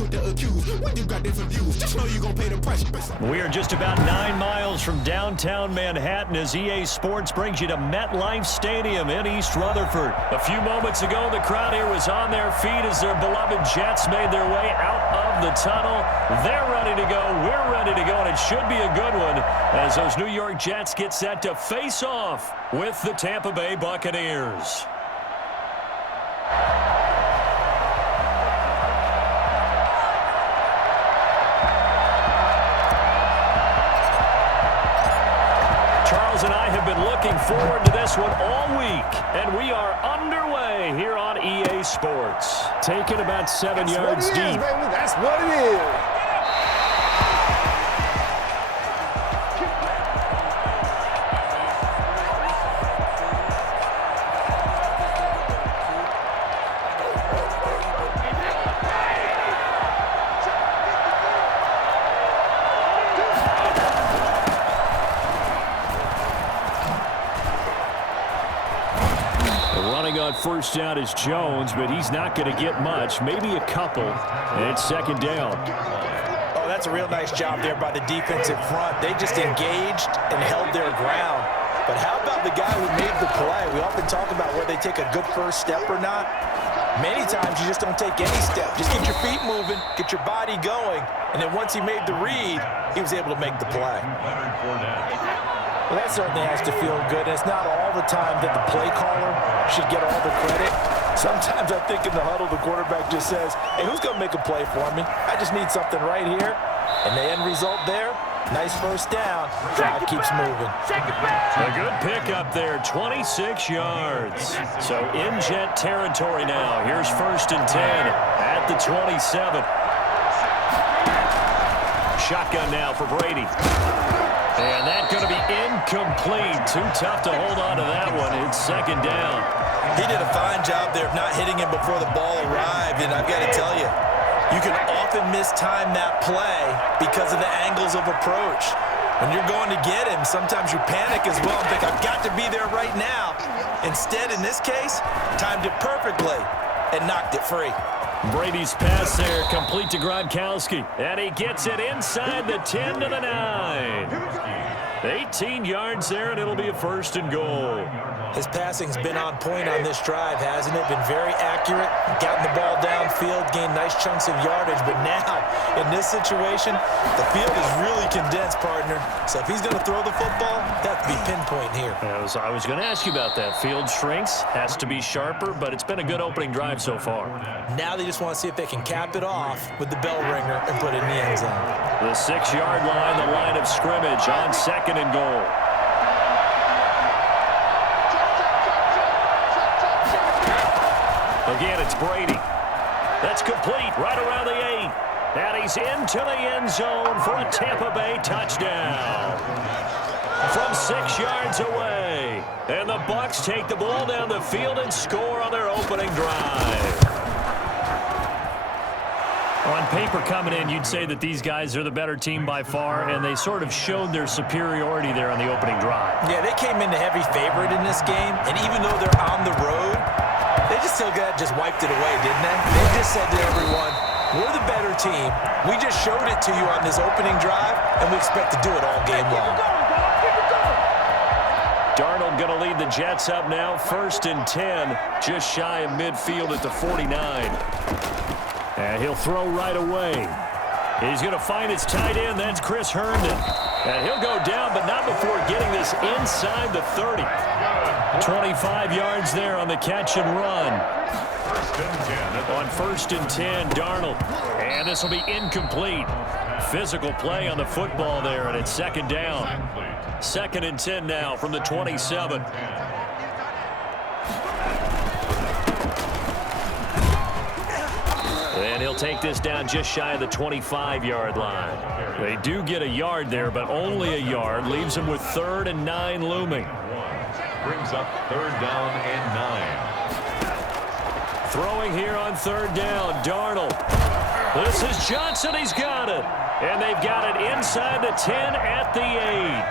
cook the accused. When you got different views, just know you gon' pay the price. We are just about 9 miles from downtown Manhattan as EA Sports brings you to MetLife Stadium in East Rutherford. A few moments ago, the crowd here was on their feet as their beloved Jets made their way out of the tunnel. They're ready to go. We're ready to go, and it should be a good one as those New York Jets get set to face off with the Tampa Bay Buccaneers. Charles and I have been looking forward to this one all week, and we are underway here on EA Sports. Taking about 7 yards deep. That's what it is. First down is Jones, but he's not going to get much, maybe a couple, and it's second down. Oh, that's a real nice job there by the defensive front. They just engaged and held their ground. But how about the guy who made the play? We often talk about whether they take a good first step or not. Many times you just don't take any step. Just get your feet moving, get your body going, and then once he made the read, he was able to make the play. Well, that certainly has to feel good. And it's not all the time that the play caller should get all the credit. Sometimes I think in the huddle, the quarterback just says, hey, who's going to make a play for me? I just need something right here. And the end result there, nice first down. Drive keeps moving. A good pick up there, 26 yards. So in Jet territory now. Here's 1st and 10 at the 27. Shotgun now for Brady. And that's going to be incomplete. Too tough to hold on to that one. It's second down. He did a fine job there of not hitting him before the ball arrived. And I've got to tell you, you can often mistime that play because of the angles of approach. When you're going to get him, sometimes you panic as well and think, I've got to be there right now. Instead, in this case, timed it perfectly and knocked it free. Brady's pass there, complete to Gronkowski. And he gets it inside the 10 to the 9. 18 yards there, and it'll be a 1st and goal. His passing's been on point on this drive, hasn't it? Been very accurate, gotten the ball downfield, gained nice chunks of yardage. But now, in this situation, the field is really condensed, partner. So if he's going to throw the football, that would be pinpoint here. I was going to ask you about that. Field shrinks, has to be sharper, but it's been a good opening drive so far. Now they just want to see if they can cap it off with the bell ringer and put it in the end zone. The 6-yard line, the line of scrimmage on 2nd and goal. Again, it's Brady. That's complete right around the 8. And he's into the end zone for a Tampa Bay touchdown. From 6 yards away. And the Bucs take the ball down the field and score on their opening drive. On paper coming in, you'd say that these guys are the better team by far, and they sort of showed their superiority there on the opening drive. Yeah, they came in the heavy favorite in this game, and even though they're on the road, they just wiped it away, didn't they? They just said to everyone, we're the better team. We just showed it to you on this opening drive, and we expect to do it all game long. Darnold going to lead the Jets up now, 1st and 10, just shy of midfield at the 49. And he'll throw right away. He's going to find his tight end. That's Chris Herndon. And he'll go down, but not before getting this inside the 30. 25 yards there on the catch and run. On 1st and 10, Darnold. And this will be incomplete. Physical play on the football there, and it's 2nd down. 2nd and 10 now from the 27. And he'll take this down just shy of the 25-yard line. They do get a yard there, but only a yard. Leaves them with 3rd and 9 looming. Brings up 3rd down and 9. Throwing here on 3rd down, Darnold. This is Johnson. He's got it. And they've got it inside the 10 at the 8.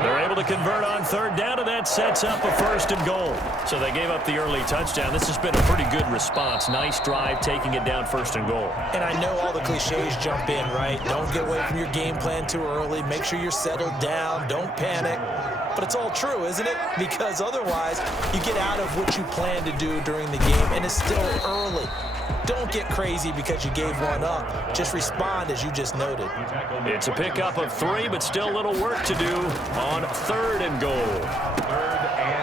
They're able to convert on third down, and that sets up a 1st and goal. So they gave up the early touchdown. This has been a pretty good response. Nice drive, taking it down 1st and goal. And I know all the cliches jump in, right? Don't get away from your game plan too early. Make sure you're settled down. Don't panic. But it's all true, isn't it? Because otherwise, you get out of what you plan to do during the game, and it's still early. Don't get crazy because you gave one up. Just respond as you just noted. It's a pickup of 3, but still a little work to do on 3rd and goal.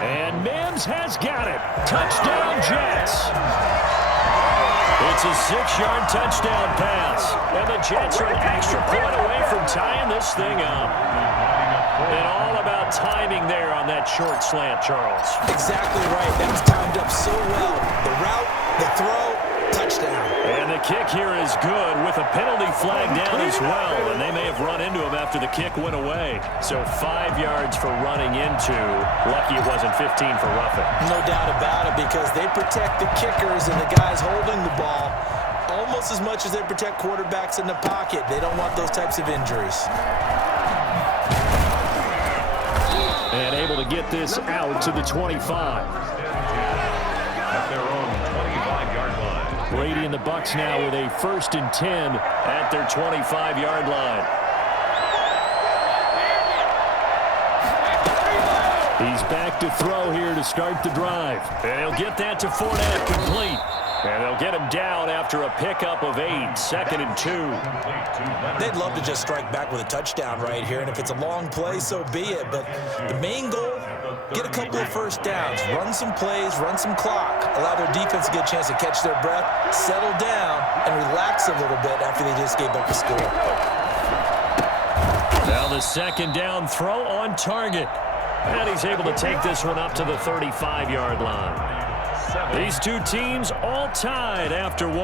And Mims has got it. Touchdown, Jets. It's a 6-yard touchdown pass. And the Jets are an extra point away from tying this thing up. And all about timing there on that short slant, Charles. Exactly right. That was timed up so well. The route, the throw, touchdown. And the kick here is good with a penalty flag down as well. And they may have run into him after the kick went away. So 5 yards for running into. Lucky it wasn't 15 for roughing. No doubt about it, because they protect the kickers and the guys holding the ball almost as much as they protect quarterbacks in the pocket. They don't want those types of injuries. And able to get this out to the 25. At their own 25-yard line. Brady and the Bucs now with a 1st and 10 at their 25-yard line. He's back to throw here to start the drive. And he'll get that to Fournette, complete. And they'll get him down after a pickup of 8, 2nd and 2. They'd love to just strike back with a touchdown right here, and if it's a long play, so be it. But the main goal, get a couple of first downs, run some plays, run some clock, allow their defense to get a chance to catch their breath, settle down, and relax a little bit after they just gave up the score. Now the 2nd down throw on target. And he's able to take this one up to the 35-yard line. These two teams all tied after 1.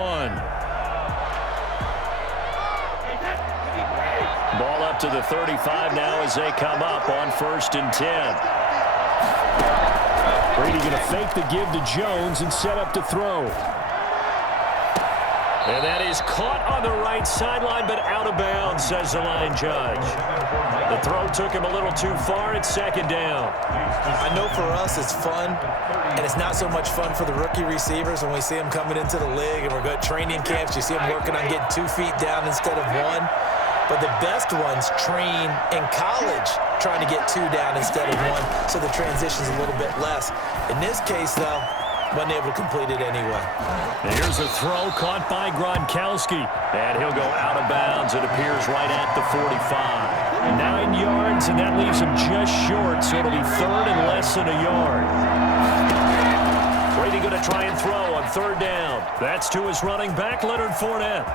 Ball up to the 35 now as they come up on 1st and 10. Brady going to fake the give to Jones and set up to throw. And that is caught on the right sideline, but out of bounds, says the line judge. The throw took him a little too far. It's 2nd down. I know for us it's fun, and it's not so much fun for the rookie receivers when we see them coming into the league and we're going to training camps. You see them working on getting 2 feet down instead of 1. But the best ones train in college trying to get 2 down instead of 1, so the transition's a little bit less. In this case, though, wasn't able to complete it anyway. Here's a throw caught by Gronkowski. And he'll go out of bounds. It appears right at the 45. 9 yards, and that leaves him just short, so it'll be 3rd and less than a yard. Brady going to try and throw on 3rd down. That's to his running back, Leonard Fournette.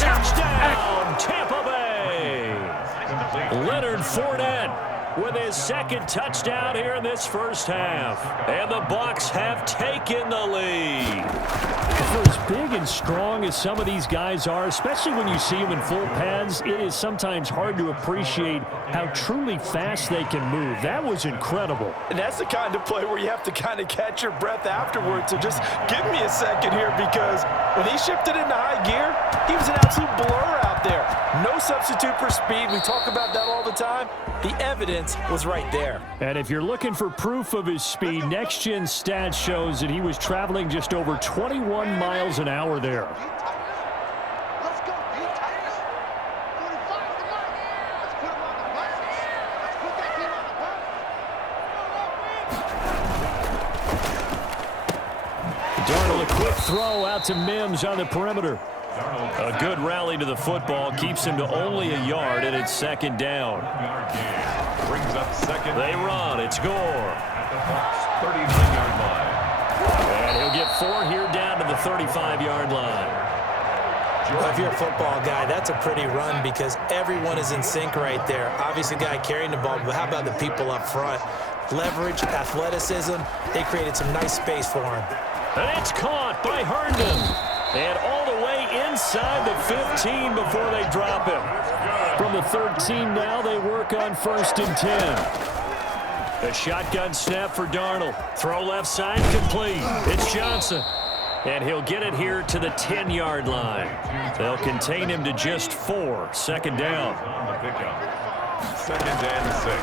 Touchdown, Tampa Bay. Leonard Fournette with his 2nd touchdown here in this first half. And the Bucs have taken the lead. For as big and strong as some of these guys are, especially when you see them in full pads, it is sometimes hard to appreciate how truly fast they can move. That was incredible. And that's the kind of play where you have to kind of catch your breath afterwards. So just give me a second here, because when he shifted into high gear, he was an absolute blur out there. No substitute for speed. We talk about that all the time. The evidence was right there. And if you're looking for proof of his speed, Next Gen Stats shows that he was traveling just over 21 miles an hour there. Darnold, a quick throw out to Mims on the perimeter. A good rally to the football keeps him to only a yard, and it's 2nd down. Brings up 2nd. They run. It's Gore. At the Bucs 39-yard line. And he'll get 4 here down to the 35-yard line. Well, if you're a football guy, that's a pretty run because everyone is in sync right there. Obviously, the guy carrying the ball, but how about the people up front? Leverage, athleticism, they created some nice space for him. And it's caught by Herndon. And all the way inside the 15 before they drop him. From the 13 now, they work on 1st and 10. A shotgun snap for Darnold. Throw left side, complete. It's Johnson. And he'll get it here to the 10-yard line. They'll contain him to just 4. Second down. On the pickup. 2nd and 6.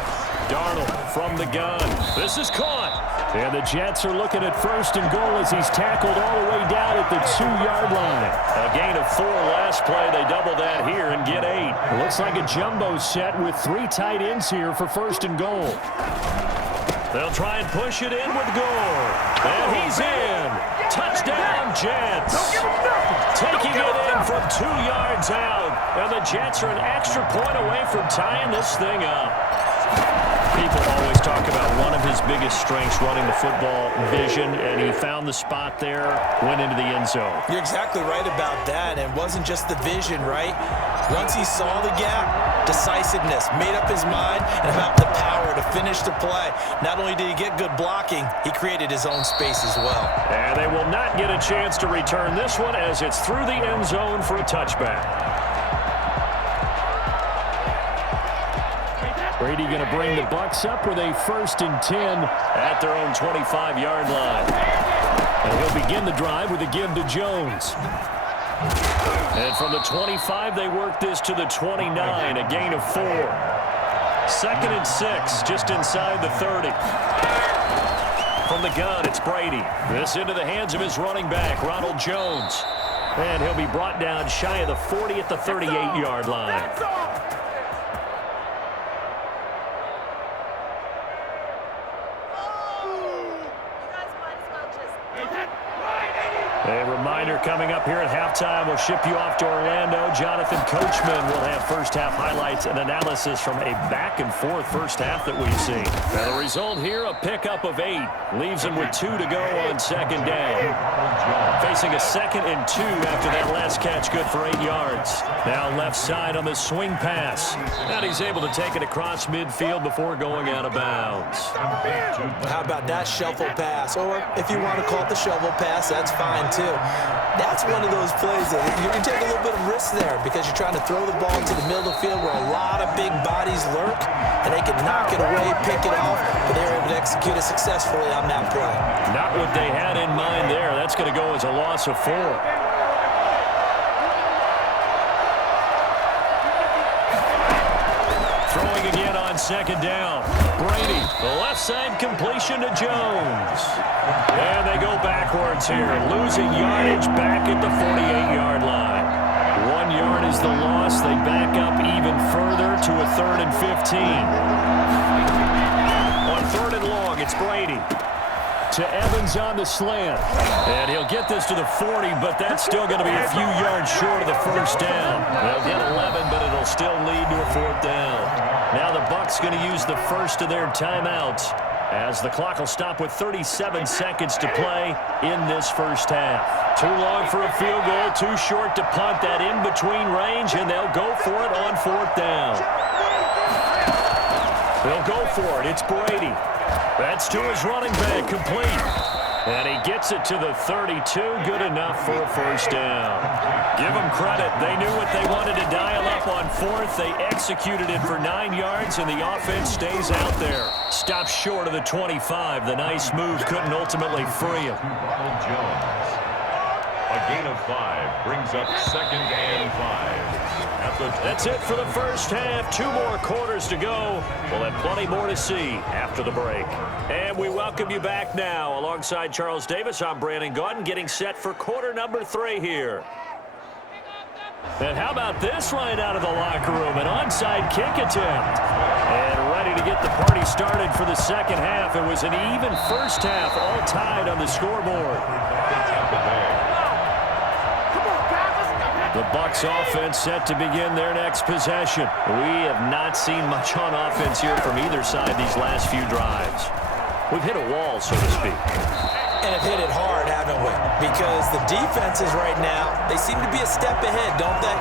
Darnold from the gun. This is caught. And the Jets are looking at 1st and goal as he's tackled all the way down at the 2-yard line. A gain of 4 last play. They double that here and get 8. It looks like a jumbo set with 3 tight ends here for 1st and goal. They'll try and push it in with Gore. And he's in. Touchdown, Jets. Taking it in from 2 yards out. And the Jets are an extra point away from tying this thing up. People always talk about one of his biggest strengths running the football, vision, and he found the spot there, went into the end zone. You're exactly right about that, and it wasn't just the vision, right? Once he saw the gap, decisiveness, made up his mind, and about the power to finish the play. Not only did he get good blocking, he created his own space as well. And they will not get a chance to return this one as it's through the end zone for a touchback. Brady going to bring the Bucs up with a 1st and 10 at their own 25-yard line. And he'll begin the drive with a give to Jones. And from the 25, they work this to the 29, a gain of 4. 2nd and 6, just inside the 30. From the gun, it's Brady. This into the hands of his running back, Ronald Jones. And he'll be brought down shy of the 40 at the 38-yard line. A reminder coming up here at halftime. We'll ship you off to Orlando. Jonathan Coachman will have first-half highlights and analysis from a back-and-forth first half that we've seen. Now the result here, a pickup of 8. Leaves him with 2 to go on 2nd down. Facing a 2nd and 2 after that last catch, good for 8 yards. Now left side on the swing pass. And he's able to take it across midfield before going out of bounds. How about that shuffle pass? Or if you want to call it the shovel pass, that's fine too. That's one of those plays that you can take a little bit of risk there because you're trying to throw the ball into the middle of the field where a lot of big bodies lurk, and they can knock it away, pick it off, but they were able to execute it successfully on that play. Not what they had in mind there. That's going to go as a loss of 4. Throwing again on 2nd down. Brady, the left side completion to Jones. And they go backwards here, losing yardage back at the 48-yard line. 1 yard is the loss. They back up even further to a 3rd and 15. On 3rd and long, it's Brady. To Evans on the slant. And he'll get this to the 40, but that's still going to be a few yards short of the first down. They'll get 11, but it'll still lead to a 4th down. Now the Bucs going to use the first of their timeouts as the clock will stop with 37 seconds to play in this first half. Too long for a field goal, too short to punt. That in-between range, and they'll go for it on 4th down. They'll go for it. It's Brady. That's to his running back, complete. And he gets it to the 32, good enough for a first down. Give them credit. They knew what they wanted to dial up on 4th. They executed it for 9 yards, and the offense stays out there. Stops short of the 25. The nice move couldn't ultimately free him. Ronald Jones. A gain of 5 brings up 2nd and 5. That's it for the first half. 2 more quarters to go. We'll have plenty more to see after the break. And we welcome you back now. Alongside Charles Davis, I'm Brandon Gaudin, getting set for quarter number 3 here. And how about this right out of the locker room? An onside kick attempt. And ready to get the party started for the second half. It was an even first half, all tied on the scoreboard. The Bucs offense set to begin their next possession. We have not seen much on offense here from either side these last few drives. We've hit a wall, so to speak. And have hit it hard, haven't we? Because the defenses right now, they seem to be a step ahead, don't they?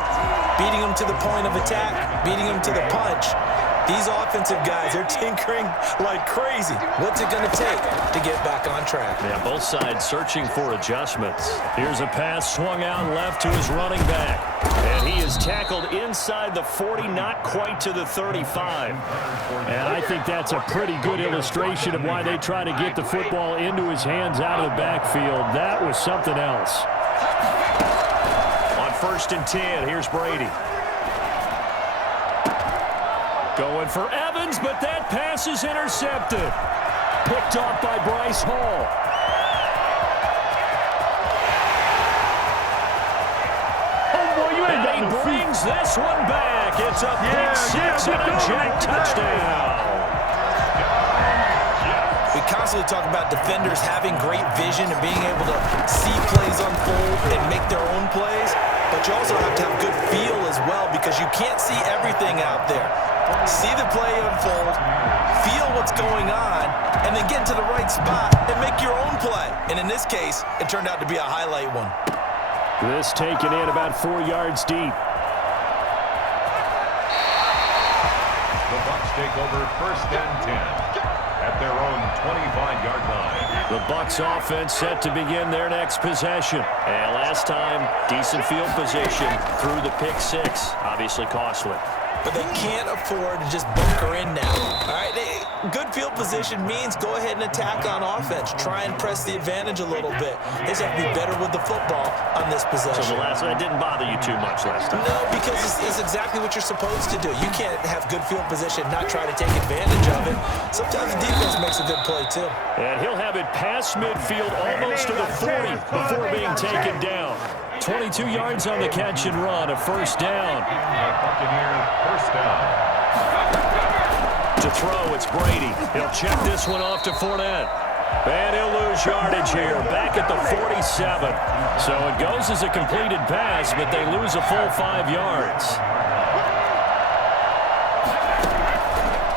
Beating them to the point of attack, beating them to the punch. These offensive guys are tinkering like crazy. What's it going to take to get back on track? Yeah, both sides searching for adjustments. Here's a pass swung out left to his running back. And he is tackled inside the 40, not quite to the 35. And I think that's a pretty good illustration of why they try to get the football into his hands out of the backfield. That was something else. On 1st and 10, here's Brady. Going for Evans, but that pass is intercepted. Picked off by Bryce Hall. And he brings this one back. It's a pick six and a jack touchdown. We constantly talk about defenders having great vision and being able to see plays unfold and make their own plays, but you also have to have good feel as well because you can't see everything out there. See the play unfold, feel what's going on, and then get to the right spot and make your own play. And in this case, it turned out to be a highlight one. This taken in about 4 yards deep. The Bucs take over 1st and 10 at their own 25-yard line. The Bucs offense set to begin their next possession. And last time, decent field position through the pick six. Obviously costly. But they can't afford to just bunker in now. All right, good field position means go ahead and attack on offense. Try and press the advantage a little bit. They just have to be better with the football on this possession. So that didn't bother you too much last time? No, because it's exactly what you're supposed to do. You can't have good field position and not try to take advantage of it. Sometimes the defense makes a good play, too. And he'll have it past midfield almost to the 40 before being taken down. 22 yards on the catch and run, a 1st down. Buccaneer 1st down. To throw, it's Brady. He'll check this one off to Fournette. And he'll lose yardage here, back at the 47. So it goes as a completed pass, but they lose a full 5 yards.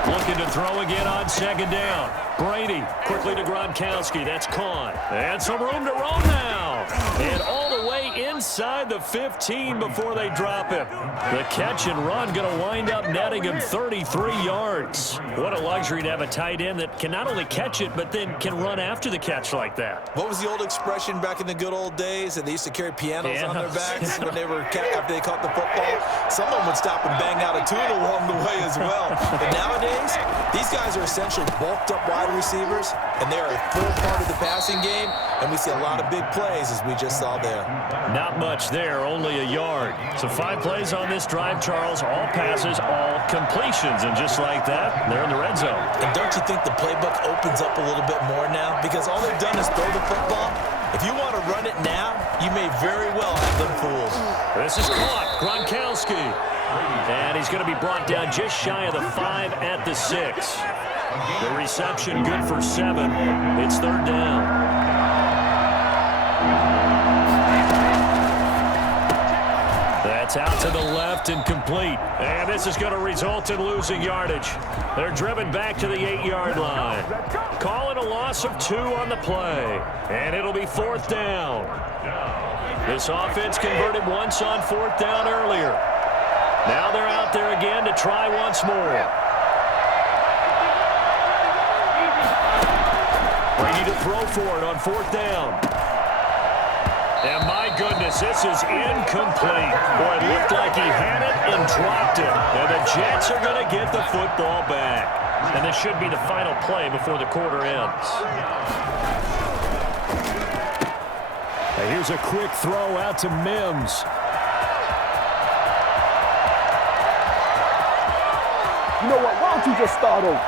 Looking to throw again on 2nd down. Brady quickly to Gronkowski. That's caught. And some room to roam now. And all the way inside the 15 before they drop him. The catch and run going to wind up netting him 33 yards. What a luxury to have a tight end that can not only catch it, but then can run after the catch like that. What was the old expression back in the good old days that they used to carry pianos on their backs when they were after they caught the football? Someone would stop and bang out a tune along the way as well. But nowadays, these guys are essentially bulked up wide receivers, and they are a full part of the passing game, and we see a lot of big plays as we just saw there. Not much there, only a yard. So 5 plays on this drive, Charles. All passes, all completions. And just like that, they're in the red zone. And don't you think the playbook opens up a little bit more now? Because all they've done is throw the football. If you want to run it now, you may very well have them fooled. This is caught. Gronkowski. And he's going to be brought down just shy of the 5 at the 6. The reception good for 7. It's 3rd down. That's out to the left and complete. And this is going to result in losing yardage. They're driven back to the 8-yard line. Calling a loss of 2 on the play. And it'll be 4th down. This offense converted once on 4th down earlier. Now they're out there again to try once more. Brady to throw for it on 4th down. And my goodness, this is incomplete. Boy, it looked like he had it and dropped it. And the Jets are going to get the football back. And this should be the final play before the quarter ends. And here's a quick throw out to Mims. You know what? Why don't you just start over?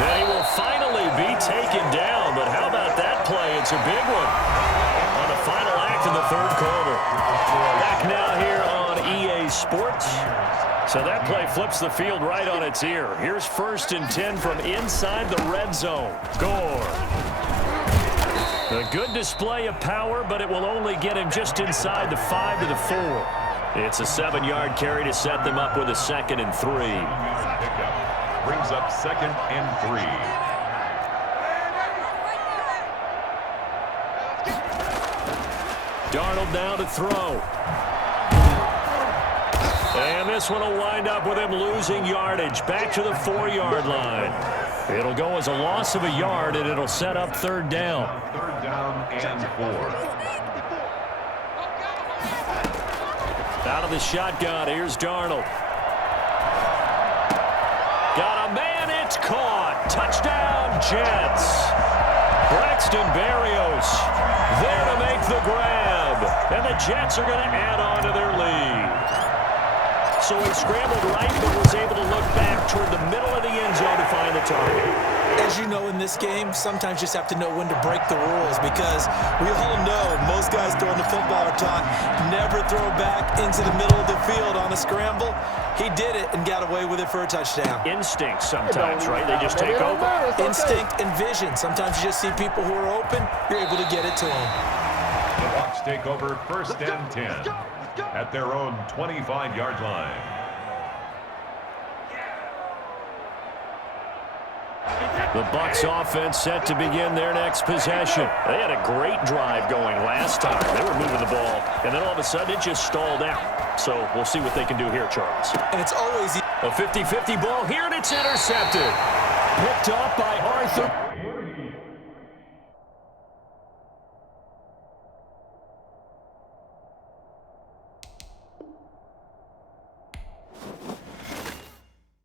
Then he will finally be taken down. But how about that play? It's a big one on the final act of the 3rd quarter. Back now here on EA Sports. So that play flips the field right on its ear. Here's 1st and 10 from inside the red zone. Gore. A good display of power, but it will only get him just inside the 5 to the 4. It's a 7-yard carry to set them up with a 2nd and 3. Brings up 2nd and 3. Darnold now to throw. And this one will wind up with him losing yardage back to the 4-yard line. It'll go as a loss of a yard, and it'll set up 3rd down. 3rd down and 4. Out of the shotgun, here's Darnold. Got a man, it's caught. Touchdown, Jets. Braxton Berrios there to make the grab. And the Jets are going to add on to their lead. So he scrambled right, but was able to look back toward the middle of the end zone to find the target. As you know, in this game, sometimes you just have to know when to break the rules, because we all know most guys throwing the football are taught never throw back into the middle of the field on a scramble. He did it and got away with it for a touchdown. Instinct sometimes, right? They just take over. Instinct and vision. Sometimes you just see people who are open, you're able to get it to them. The Bucs take over 1st and 10 at their own 25-yard line. The Bucs offense set to begin their next possession. They had a great drive going last time. They were moving the ball, and then all of a sudden it just stalled out. So we'll see what they can do here, Charles. And it's always a 50-50 ball here, and it's intercepted. Picked up by Arthur.